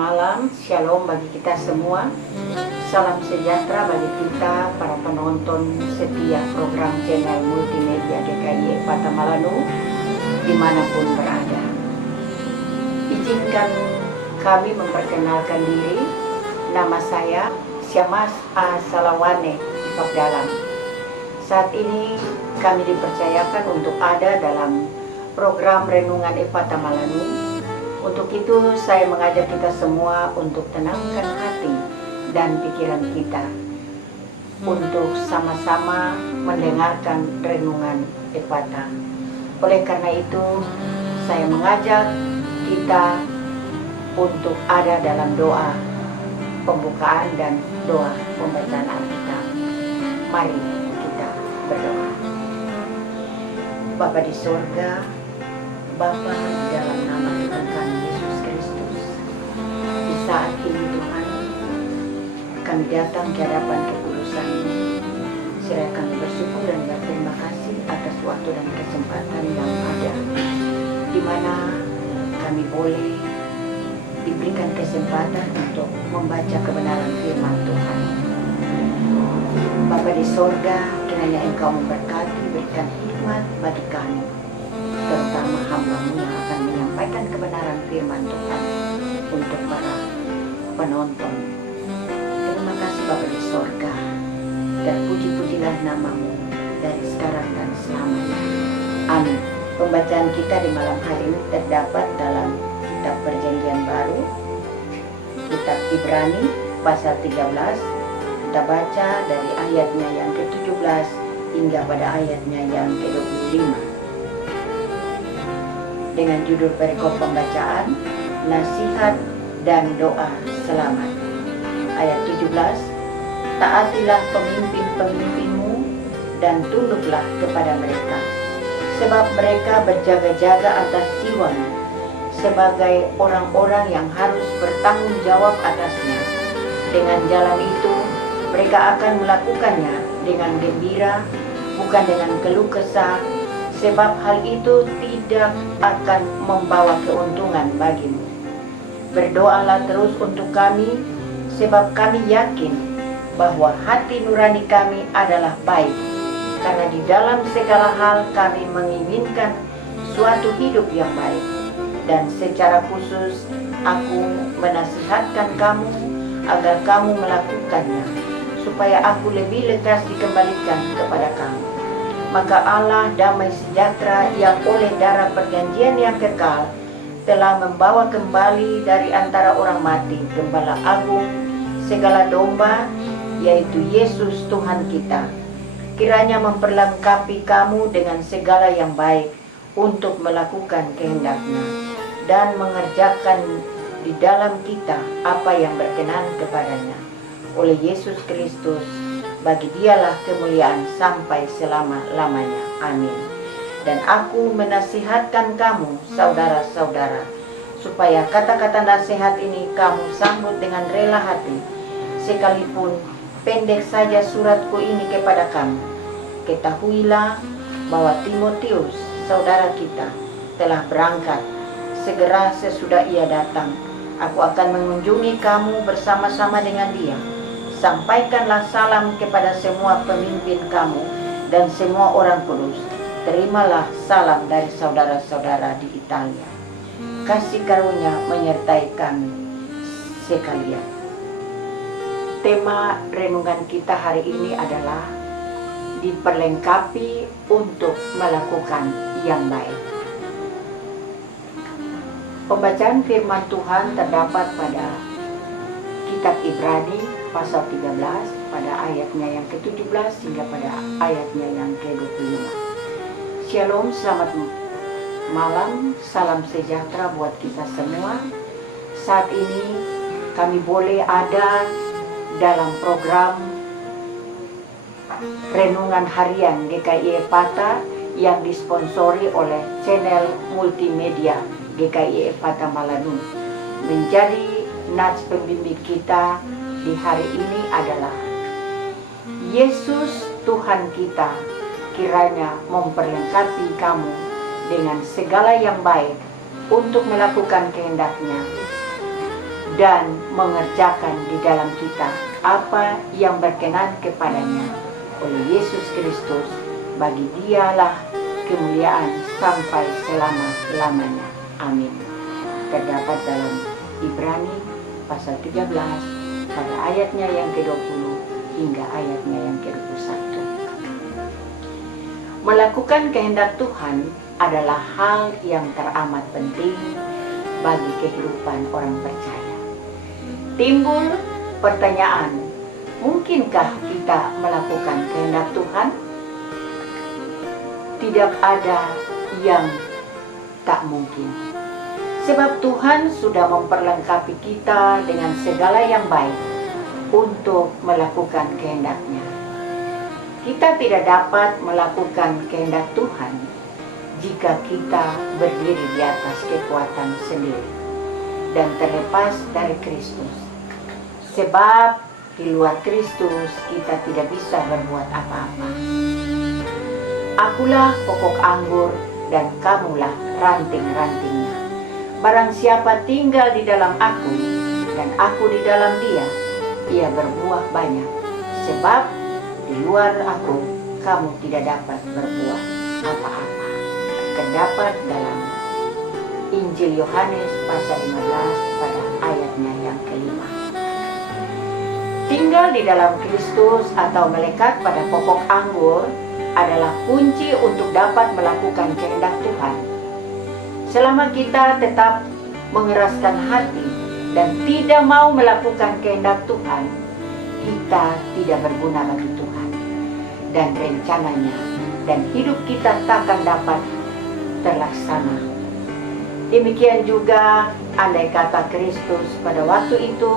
malam, shalom bagi kita semua. Salam sejahtera bagi kita para penonton setia program channel multimedia GKI Ephatha Malanu dimanapun berada. Izinkan kami memperkenalkan diri. Nama saya Syamas A. Salawane Ifakdalam. Saat ini kami dipercayakan untuk ada dalam program Renungan Ephatha Malanu. Untuk itu saya mengajak kita semua untuk tenangkan hati dan pikiran kita untuk sama-sama mendengarkan Renungan Ephatha. Oleh karena itu saya mengajak kita untuk ada dalam doa pembukaan dan doa pembacaan Alkitab. Mari kita berdoa. Bapa di surga, Bapa di dalam nama Tuhan kami Yesus Kristus, di saat ini Tuhan kami datang ke hadapan kekudusan-Mu. Seraya kami bersyukur dan berterima kasih atas waktu dan kesempatan yang ada, di mana kami boleh diberikan kesempatan untuk membaca kebenaran firman Tuhan. Bapa di sorga, kiranya Engkau memberkati, berikan hikmat bagi kami, terutama hamba-Mu yang akan menyampaikan kebenaran firman Tuhan untuk para penonton. Terima kasih Bapa di sorga, dan puji-pujilah nama-Mu dari sekarang dan selamanya. Amin. Pembacaan kita di malam hari ini terdapat dalam Kitab Perjanjian Baru, Kitab Ibrani pasal 13. Kita baca dari ayatnya yang ke-17 hingga pada ayatnya yang ke-25. Dengan judul perikop pembacaan, Nasihat dan Doa Selamat. Ayat 17, taatilah pemimpin-pemimpinmu dan tunduklah kepada mereka, sebab mereka berjaga-jaga atas jiwamu, sebagai orang-orang yang harus bertanggung jawab atasnya. Dengan jalan itu, mereka akan melakukannya dengan gembira, bukan dengan keluh kesah, sebab hal itu tidak akan membawa keuntungan bagimu. Berdoalah terus untuk kami, sebab kami yakin bahwa hati nurani kami adalah baik, karena di dalam segala hal kami menginginkan suatu hidup yang baik. Dan secara khusus aku menasihatkan kamu agar kamu melakukannya, supaya aku lebih lekas dikembalikan kepada kamu. Maka Allah damai sejahtera yang oleh darah perjanjian yang kekal telah membawa kembali dari antara orang mati Gembala Agung segala domba, yaitu Yesus Tuhan kita. Kiranya memperlengkapi kamu dengan segala yang baik untuk melakukan kehendak-Nya dan mengerjakan di dalam kita apa yang berkenan kepadanya. Oleh Yesus Kristus, bagi Dialah kemuliaan sampai selama-lamanya. Amin. Dan aku menasihatkan kamu, saudara-saudara, supaya kata-kata nasihat ini kamu sambut dengan rela hati, sekalipun pendek saja suratku ini kepada kamu. Ketahuilah bahwa Timotius, saudara kita, telah berangkat. Segera sesudah ia datang, aku akan mengunjungi kamu bersama-sama dengan dia. Sampaikanlah salam kepada semua pemimpin kamu dan semua orang kudus. Terimalah salam dari saudara-saudara di Italia. Kasih karunia menyertai kami sekalian. Tema renungan kita hari ini adalah diperlengkapi untuk melakukan yang baik. Pembacaan firman Tuhan terdapat pada Kitab Ibrani pasal 13 pada ayatnya yang ke-17 hingga pada ayatnya yang ke-25. Shalom, selamat malam, salam sejahtera buat kita semua. Saat ini kami boleh ada dalam program Renungan Harian GKI Ephatha yang disponsori oleh channel multimedia GKI Ephatha Malanu. Menjadi nats pembimbing kita di hari ini adalah Yesus Tuhan kita, kiranya memperlengkapi kamu dengan segala yang baik untuk melakukan kehendak-Nya dan mengerjakan di dalam kita apa yang berkenan kepadanya oleh Yesus Kristus. Bagi Dialah kemuliaan sampai selama-lamanya. Amin. Terdapat dalam Ibrani pasal 13 pada ayatnya yang ke-20 hingga ayatnya yang ke-21. Melakukan kehendak Tuhan adalah hal yang teramat penting bagi kehidupan orang percaya. Timbul pertanyaan, mungkinkah kita melakukan kehendak Tuhan? Tidak ada yang tak mungkin. Sebab Tuhan sudah memperlengkapi kita dengan segala yang baik untuk melakukan kehendak-Nya. Kita tidak dapat melakukan kehendak Tuhan jika kita berdiri di atas kekuatan sendiri dan terlepas dari Kristus. Sebab di luar Kristus kita tidak bisa berbuat apa-apa. Akulah pokok anggur dan kamulah ranting-rantingnya. Barang siapa tinggal di dalam aku dan aku di dalam dia, ia berbuah banyak. Sebab di luar aku kamu tidak dapat berbuat apa-apa. Terdapat dalam Injil Yohanes pasal 15 pada ayatnya yang kelima. Tinggal di dalam Kristus atau melekat pada pokok anggur adalah kunci untuk dapat melakukan kehendak Tuhan. Selama kita tetap mengeraskan hati dan tidak mau melakukan kehendak Tuhan, kita tidak berguna bagi Tuhan dan rencananya, dan hidup kita takkan dapat terlaksana. Demikian juga andai kata Kristus pada waktu itu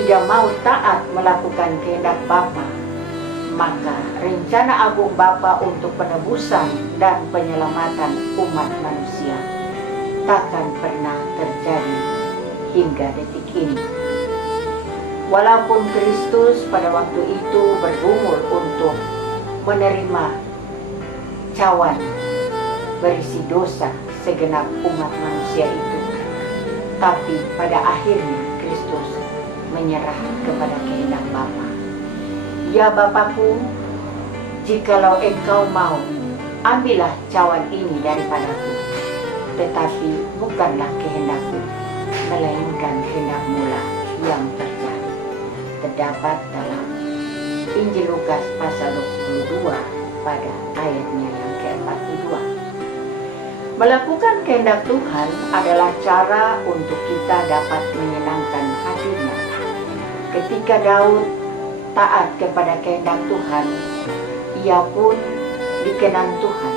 tidak mau taat melakukan kehendak Bapa, maka rencana agung Bapa untuk penebusan dan penyelamatan umat manusia takkan pernah terjadi hingga detik ini. Walaupun Kristus pada waktu itu bergumul untuk menerima cawan berisi dosa segenap umat manusia itu, tapi pada akhirnya Kristus menyerah kepada kehendak Bapa. Ya Bapakku, jikalau engkau mau, ambillah cawan ini daripadaku, tetapi bukanlah kehendakku, melainkan kehendak-Mu-lah yang terjadi. Terdapat dalam Injil Lukas pasal 22 pada ayatnya yang ke-42. Melakukan kehendak Tuhan adalah cara untuk kita dapat menyenangkan hati-Nya. Ketika Daud taat kepada kehendak Tuhan, ia pun dikenang Tuhan.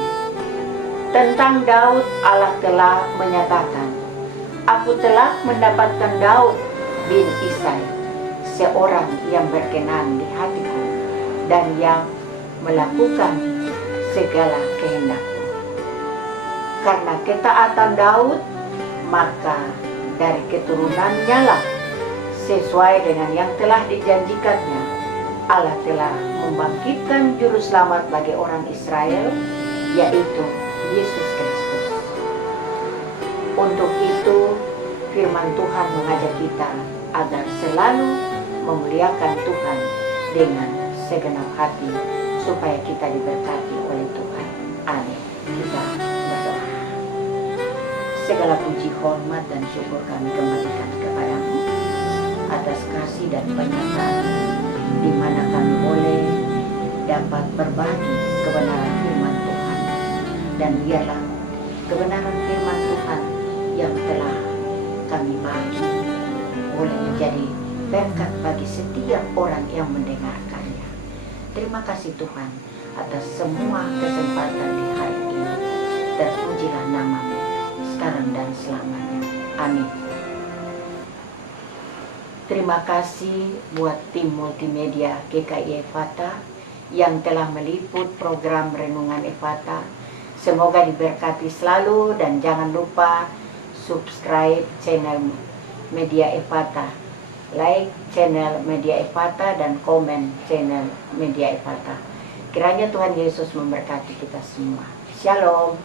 Tentang Daud, Allah telah menyatakan, "Aku telah mendapatkan Daud bin Isai, seorang yang berkenan di hatiku dan yang melakukan segala kehendak-Ku." Karena ketaatan Daud, maka dari keturunannya lah, sesuai dengan yang telah dijanjikannya, Allah telah membangkitkan juru selamat bagi orang Israel, yaitu Yesus Kristus. Untuk itu, firman Tuhan mengajak kita agar selalu memuliakan Tuhan dengan segenap hati, supaya kita diberkati oleh Tuhan. Amin. Kita berdoa. Segala puji, hormat, dan syukur kami kembalikan kepadamu atas kasih dan penyertaan di mana kami boleh dapat berbagi kebenaran firman Tuhan, dan biarlah kebenaran firman Tuhan yang telah kami bagi boleh menjadi berkat bagi setiap orang yang mendengarkannya. Terima kasih Tuhan atas semua kesempatan di hari ini. Terpujilah nama-Mu sekarang dan selamanya. Amin. Terima kasih buat tim multimedia GKI Ephatha yang telah meliput program Renungan Ephatha. Semoga diberkati selalu, dan jangan lupa subscribe channel Media Ephatha, like channel Media Ephatha, dan komen channel Media Ephatha. Kiranya Tuhan Yesus memberkati kita semua. Shalom.